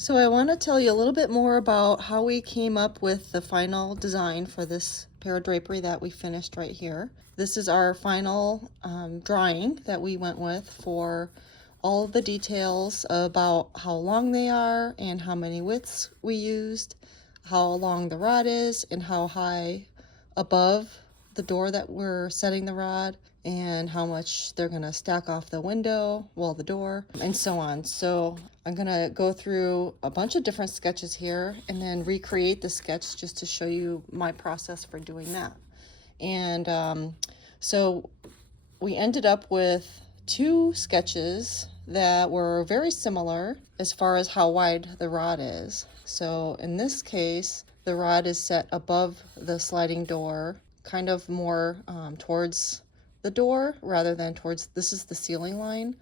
So I want to tell you a little bit more about how we came up with the final design for this pair of drapery that we finished right here. This is our final drawing that we went with for all of the details about how long they are and how many widths we used, how long the rod is and how high above the door that we're setting the rod, and how much they're gonna stack off the window, well, the door, and so on. So I'm gonna go through a bunch of different sketches here and then recreate the sketch just to show you my process for doing that. And so we ended up with two sketches that were very similar as far as how wide the rod is. So in this case, the rod is set above the sliding door, kind of more towards the door rather than towards, this is the ceiling line.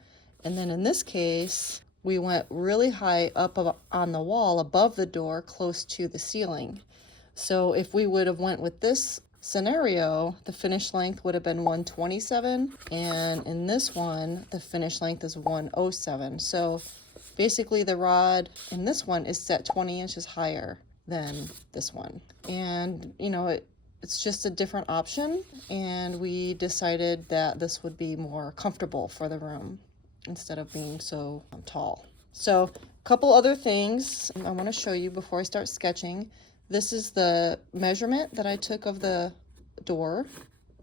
And then in this case, we went really high up on the wall above the door, close to the ceiling. So if we would have went with this scenario, the finish length would have been 127, and in this one, the finish length is 107. So basically the rod in this one is set 20 inches higher than this one. And you know, it's just a different option, and we decided that this would be more comfortable for the room instead of being so tall. So a couple other things I want to show you before I start sketching. This is the measurement that I took of the door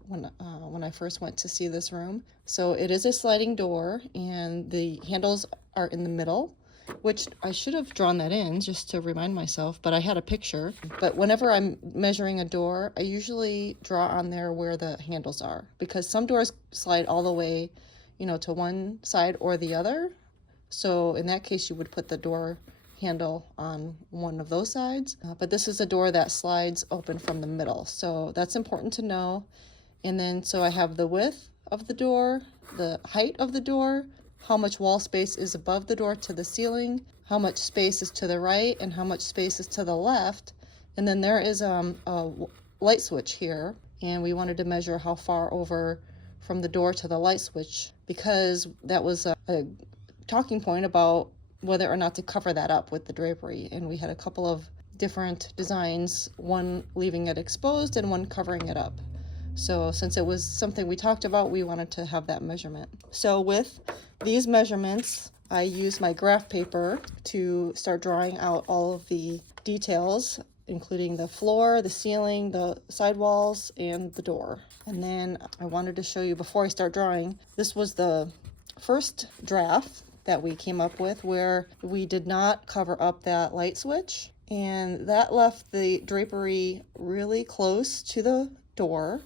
when I first went to see this room. So it is a sliding door and the handles are in the middle, which I should have drawn that in just to remind myself, but I had a picture. But whenever I'm measuring a door, I usually draw on there where the handles are, because some doors slide all the way, you know, to one side or the other. So in that case, you would put the door handle on one of those sides. But this is a door that slides open from the middle. So that's important to know. And then, so I have the width of the door, the height of the door, how much wall space is above the door to the ceiling, how much space is to the right, and how much space is to the left. And then there is a light switch here, and we wanted to measure how far over from the door to the light switch, because that was a talking point about whether or not to cover that up with the drapery. And we had a couple of different designs, one leaving it exposed and one covering it up. So since it was something we talked about, we wanted to have that measurement. So with these measurements, I used my graph paper to start drawing out all of the details, including the floor, the ceiling, the sidewalls, and the door. And then I wanted to show you before I start drawing, this was the first draft that we came up with where we did not cover up that light switch, and that left the drapery really close to the door,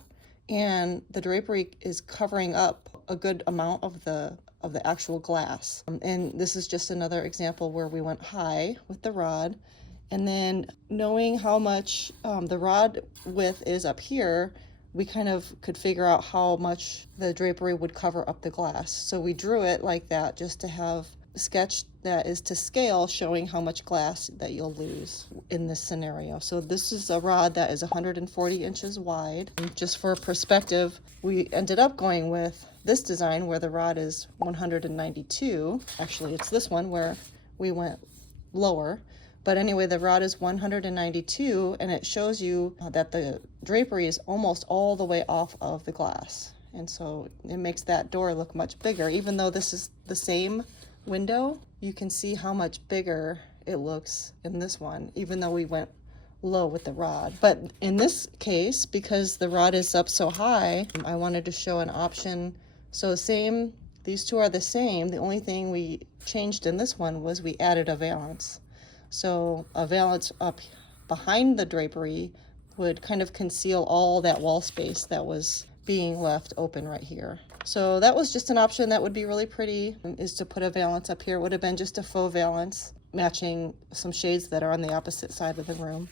and the drapery is covering up a good amount of the actual glass. And this is just another example where we went high with the rod, and then knowing how much the rod width is up here, we kind of could figure out how much the drapery would cover up the glass. So we drew it like that just to have a sketch that is to scale, showing how much glass that you'll lose in this scenario. So this is a rod that is 140 inches wide. And just for perspective, we ended up going with this design where the rod is 192. Actually, it's this one where we went lower. But anyway, the rod is 192, and it shows you that the drapery is almost all the way off of the glass. And so it makes that door look much bigger. Even though this is the same window, you can see how much bigger it looks in this one, even though we went low with the rod. But in this case, because the rod is up so high, I wanted to show an option. So same, these two are the same. The only thing we changed in this one was we added a valance. So a valance up behind the drapery would kind of conceal all that wall space that was being left open right here. So that was just an option that would be really pretty, is to put a valance up here. It would have been just a faux valance, matching some shades that are on the opposite side of the room.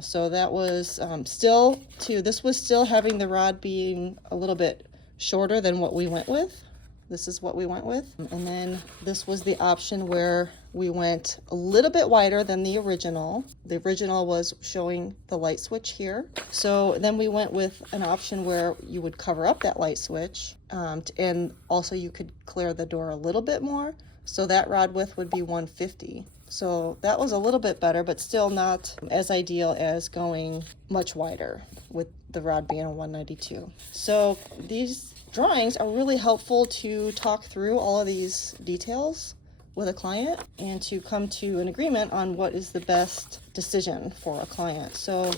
So that was this was still having the rod being a little bit shorter than what we went with. This is what we went with. And then this was the option where we went a little bit wider than the original. The original was showing the light switch here. So then we went with an option where you would cover up that light switch, and also you could clear the door a little bit more. So that rod width would be 150. So that was a little bit better, but still not as ideal as going much wider with the rod being a 192. So these drawings are really helpful to talk through all of these details with a client and to come to an agreement on what is the best decision for a client. So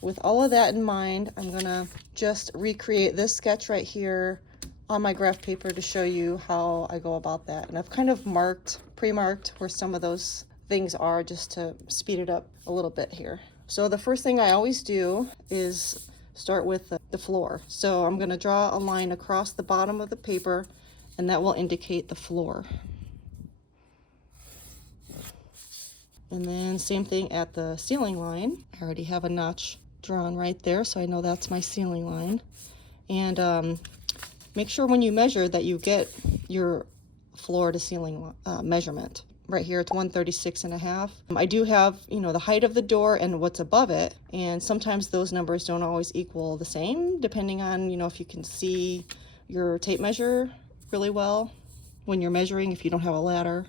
with all of that in mind, I'm gonna just recreate this sketch right here on my graph paper to show you how I go about that. And I've kind of pre-marked where some of those things are just to speed it up a little bit here. So the first thing I always do is start with the floor. So I'm gonna draw a line across the bottom of the paper, and that will indicate the floor. And then same thing at the ceiling line. I already have a notch drawn right there, so I know that's my ceiling line. And make sure when you measure that you get your floor to ceiling measurement. Right here it's 136.5. I do have, the height of the door and what's above it, and sometimes those numbers don't always equal the same depending on, if you can see your tape measure really well when you're measuring if you don't have a ladder.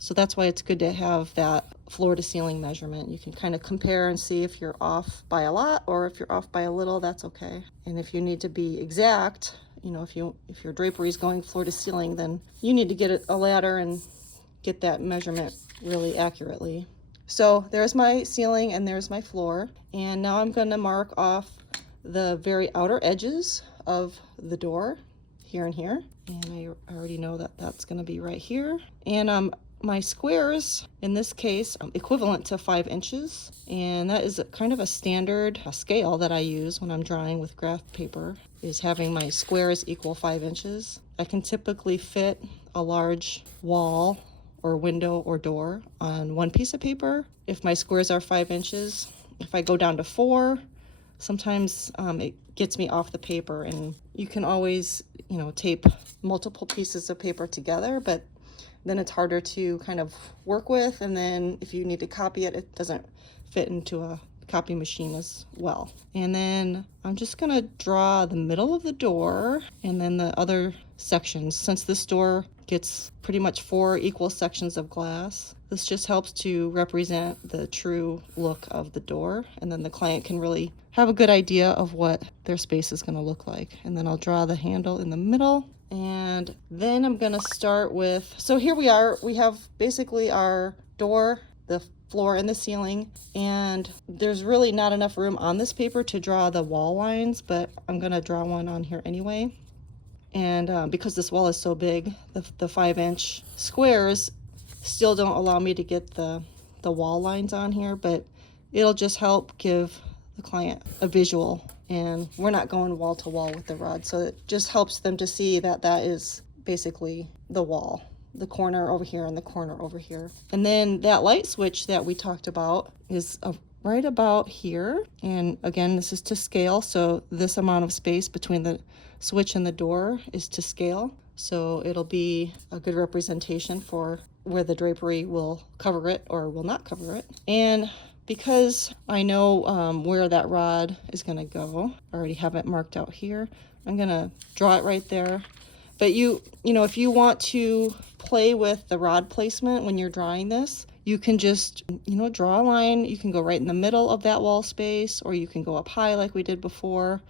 So that's why it's good to have that floor to ceiling measurement. You can kind of compare and see if you're off by a lot or if you're off by a little, that's okay. And if you need to be exact, if your drapery is going floor to ceiling, then you need to get a ladder and get that measurement really accurately. So there's my ceiling and there's my floor. And now I'm going to mark off the very outer edges of the door here and here. And I already know that that's going to be right here. And my squares, in this case, equivalent to 5 inches. And that is kind of a standard scale that I use when I'm drawing with graph paper, is having my squares equal 5 inches. I can typically fit a large wall or window or door on one piece of paper if my squares are 5 inches. If I go down to 4, sometimes it gets me off the paper, and you can always, tape multiple pieces of paper together, but then it's harder to kind of work with, and then if you need to copy it, it doesn't fit into a copy machine as well. And then I'm just gonna draw the middle of the door and then the other sections. Since this door gets pretty much 4 equal sections of glass, this just helps to represent the true look of the door, and then the client can really have a good idea of what their space is gonna look like. And then I'll draw the handle in the middle. And then I'm gonna start with, so here we are, we have basically our door, the floor, and the ceiling, and there's really not enough room on this paper to draw the wall lines, but I'm gonna draw one on here anyway. And because this wall is so big, the 5-inch squares still don't allow me to get the wall lines on here, but it'll just help give the client a visual. And we're not going wall to wall with the rod, so it just helps them to see that that is basically the wall, the corner over here and the corner over here. And then that light switch that we talked about is right about here. And again, this is to scale, so this amount of space between the switch and the door is to scale. So it'll be a good representation for where the drapery will cover it or will not cover it. And because I know where that rod is gonna go, I already have it marked out here, I'm gonna draw it right there. But you know, if you want to play with the rod placement when you're drawing this, you can just, draw a line. You can go right in the middle of that wall space, or you can go up high like we did before,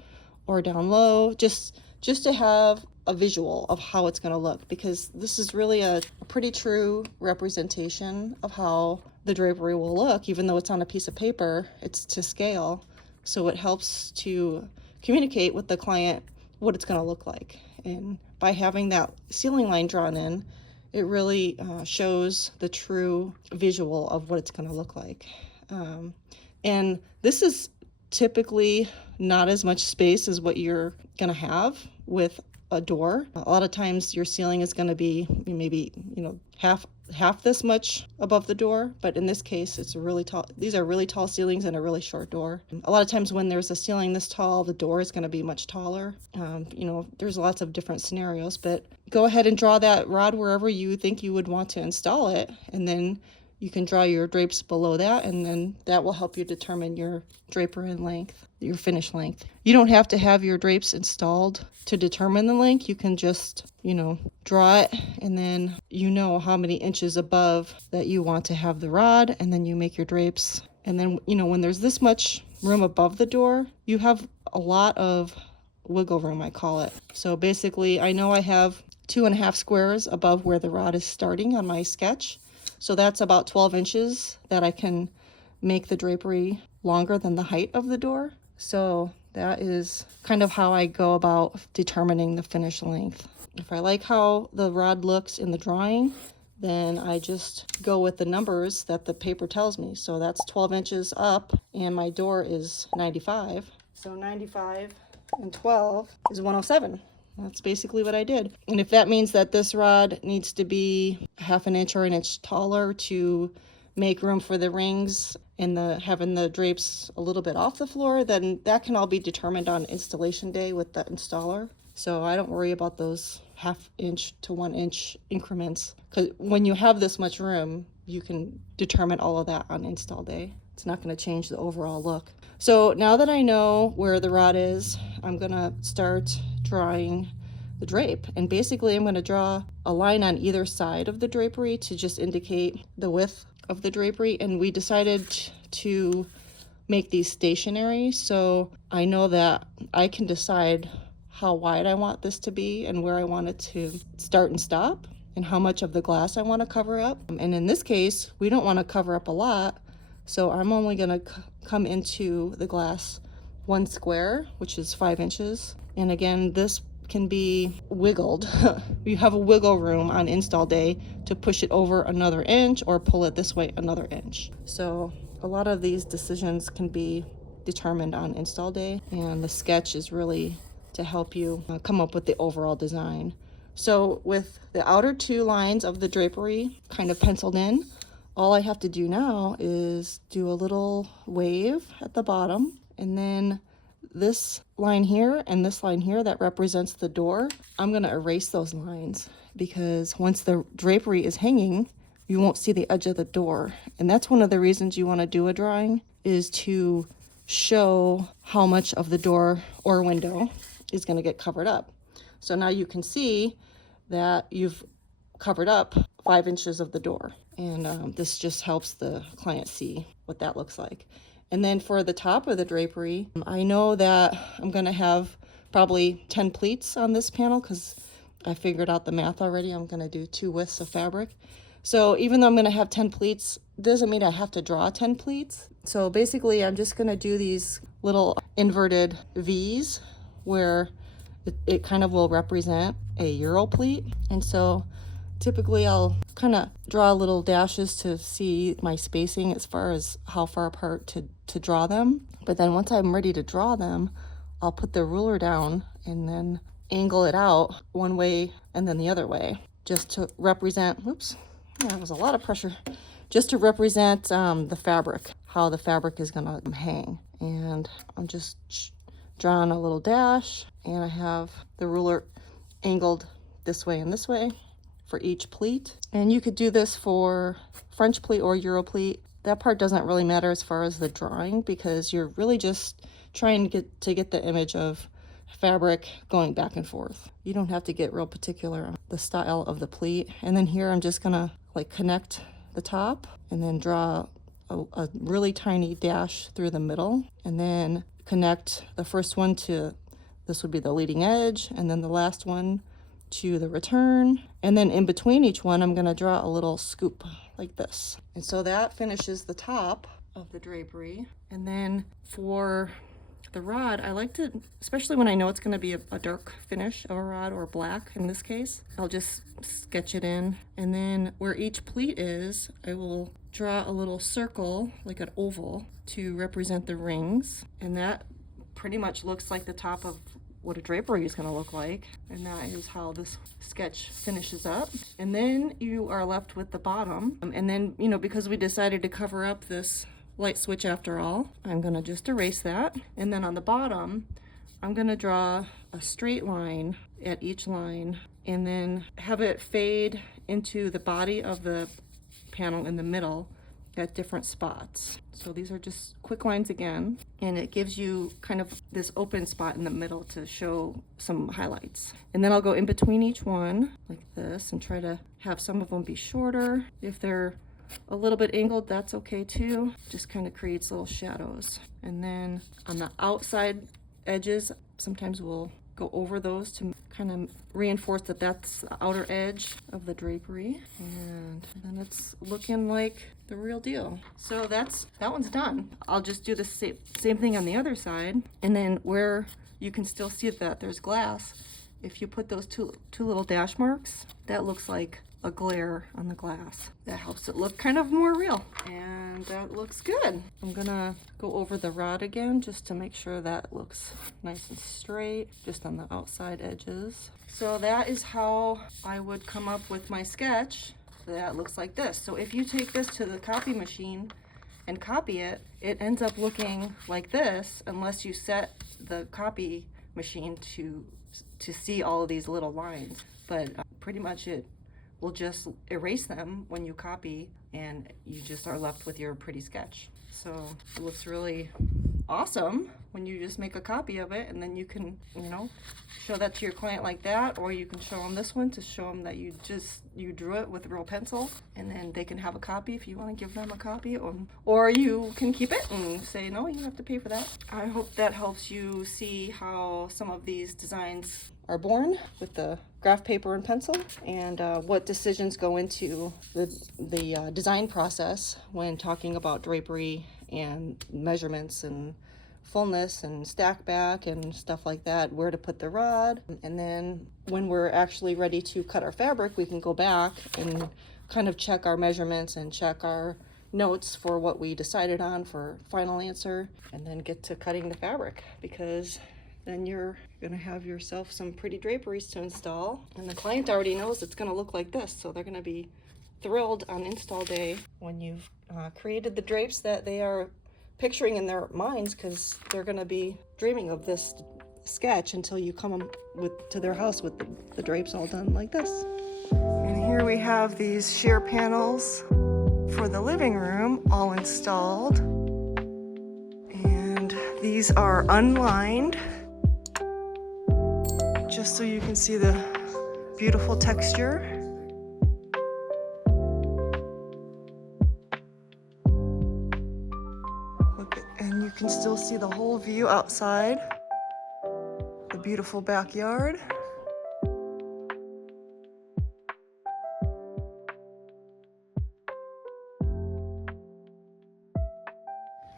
or down low, just to have a visual of how it's going to look, because this is really a pretty true representation of how the drapery will look. Even though it's on a piece of paper, it's to scale, so it helps to communicate with the client what it's going to look like. And by having that ceiling line drawn in, it really shows the true visual of what it's going to look like. And this is typically not as much space as what you're going to have with a door. A lot of times your ceiling is going to be maybe, half this much above the door, but in this case it's really tall. These are really tall ceilings and a really short door. A lot of times when there's a ceiling this tall, the door is going to be much taller. There's lots of different scenarios, but go ahead and draw that rod wherever you think you would want to install it, and then you can draw your drapes below that, and then that will help you determine your drapery length, your finish length. You don't have to have your drapes installed to determine the length. You can just, draw it, and then you know how many inches above that you want to have the rod, and then you make your drapes. And then, when there's this much room above the door, you have a lot of wiggle room, I call it. So basically, I know I have 2.5 squares above where the rod is starting on my sketch. So that's about 12 inches that I can make the drapery longer than the height of the door. So that is kind of how I go about determining the finish length. If I like how the rod looks in the drawing, then I just go with the numbers that the paper tells me. So that's 12 inches up, and my door is 95. So 95 and 12 is 107. That's basically what I did. And if that means that this rod needs to be 1/2 inch or 1 inch taller to make room for the rings and having the drapes a little bit off the floor, then that can all be determined on installation day with the installer. So I don't worry about those 1/2 inch to 1 inch increments, because when you have this much room, you can determine all of that on install day. It's not going to change the overall look. So now that I know where the rod is, I'm going to start drawing the drape. And basically I'm going to draw a line on either side of the drapery to just indicate the width of the drapery. And we decided to make these stationary, so I know that I can decide how wide I want this to be and where I want it to start and stop, and how much of the glass I want to cover up. And in this case, we don't want to cover up a lot, so I'm only going to come into the glass 1 square, which is 5 inches. And again, this can be wiggled. You have a wiggle room on install day to push it over another inch or pull it this way another inch. So a lot of these decisions can be determined on install day, and the sketch is really to help you come up with the overall design. So with the outer 2 lines of the drapery kind of penciled in, all I have to do now is do a little wave at the bottom, and then this line here and this line here that represents the door, I'm going to erase those lines, because once the drapery is hanging, you won't see the edge of the door. And that's one of the reasons you want to do a drawing, is to show how much of the door or window is going to get covered up. So now you can see that you've covered up 5 inches of the door, and this just helps the client see what that looks like. And then for the top of the drapery, I know that I'm going to have probably 10 pleats on this panel, because I figured out the math already. I'm going to do 2 widths of fabric. So even though I'm going to have 10 pleats, doesn't mean I have to draw 10 pleats. So basically I'm just going to do these little inverted V's where it kind of will represent a Euro pleat. And so typically I'll kind of draw little dashes to see my spacing as far as how far apart to draw them. But then once I'm ready to draw them, I'll put the ruler down and then angle it out one way and then the other way, just to represent, oops, that was a lot of pressure, just to represent the fabric, how the fabric is gonna hang. And I'm just drawing a little dash, and I have the ruler angled this way and this way for each pleat. And you could do this for French pleat or Euro pleat. That part doesn't really matter as far as the drawing, because you're really just trying to get the image of fabric going back and forth. You don't have to get real particular on the style of the pleat. And then here I'm just gonna like connect the top and then draw a really tiny dash through the middle, and then connect the first one to, this would be the leading edge, and then the last one to the return. And then in between each one, I'm gonna draw a little scoop like this. And so that finishes the top of the drapery. And then for the rod, I like to, especially when I know it's gonna be a dark finish of a rod, or black in this case, I'll just sketch it in. And then where each pleat is, I will draw a little circle, like an oval, to represent the rings. And that pretty much looks like the top of what a drapery is going to look like. And that is how this sketch finishes up. And then you are left with the bottom. And then, because we decided to cover up this light switch after all, I'm going to just erase that. And then on the bottom, I'm going to draw a straight line at each line, and then have it fade into the body of the panel in the middle at different spots. So these are just quick lines again, and it gives you kind of this open spot in the middle to show some highlights. And then I'll go in between each one like this and try to have some of them be shorter. If they're a little bit angled, that's okay too. Just kind of creates little shadows. And then on the outside edges, sometimes we'll go over those to kind of reinforce that that's the outer edge of the drapery. And then it's looking like the real deal. So that one's done. I'll just do the same thing on the other side. And then where you can still see that there's glass, if you put those two little dash marks, that looks like a glare on the glass. That helps it look kind of more real. And that looks good. I'm gonna go over the rod again just to make sure that looks nice and straight, just on the outside edges. So that is how I would come up with my sketch that looks like this. So if you take this to the copy machine and copy it, it ends up looking like this unless you set the copy machine to see all of these little lines. But pretty much it will just erase them when you copy, and you just are left with your pretty sketch. So it looks really awesome when you just make a copy of it, and then you can, you know, show that to your client like that, or you can show them this one to show them that you drew it with a real pencil, and then they can have a copy if you want to give them a copy, or you can keep it and say, no, you have to pay for that. I hope that helps you see how some of these designs are born with the graph paper and pencil, and what decisions go into the design process when talking about drapery and measurements and fullness and stack back and stuff like that, where to put the rod. And then when we're actually ready to cut our fabric, we can go back and kind of check our measurements and check our notes for what we decided on for final answer, and then get to cutting the fabric, because then you're gonna have yourself some pretty draperies to install, and the client already knows it's gonna look like this, so they're gonna be thrilled on install day when you've created the drapes that they are picturing in their minds, because they're gonna be dreaming of this sketch until you come to their house with the drapes all done like this. And here we have these sheer panels for the living room all installed, and these are unlined, just so you can see the beautiful texture. And you can still see the whole view outside, the beautiful backyard.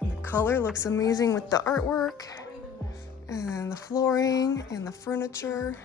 And the color looks amazing with the artwork, and the flooring and the furniture.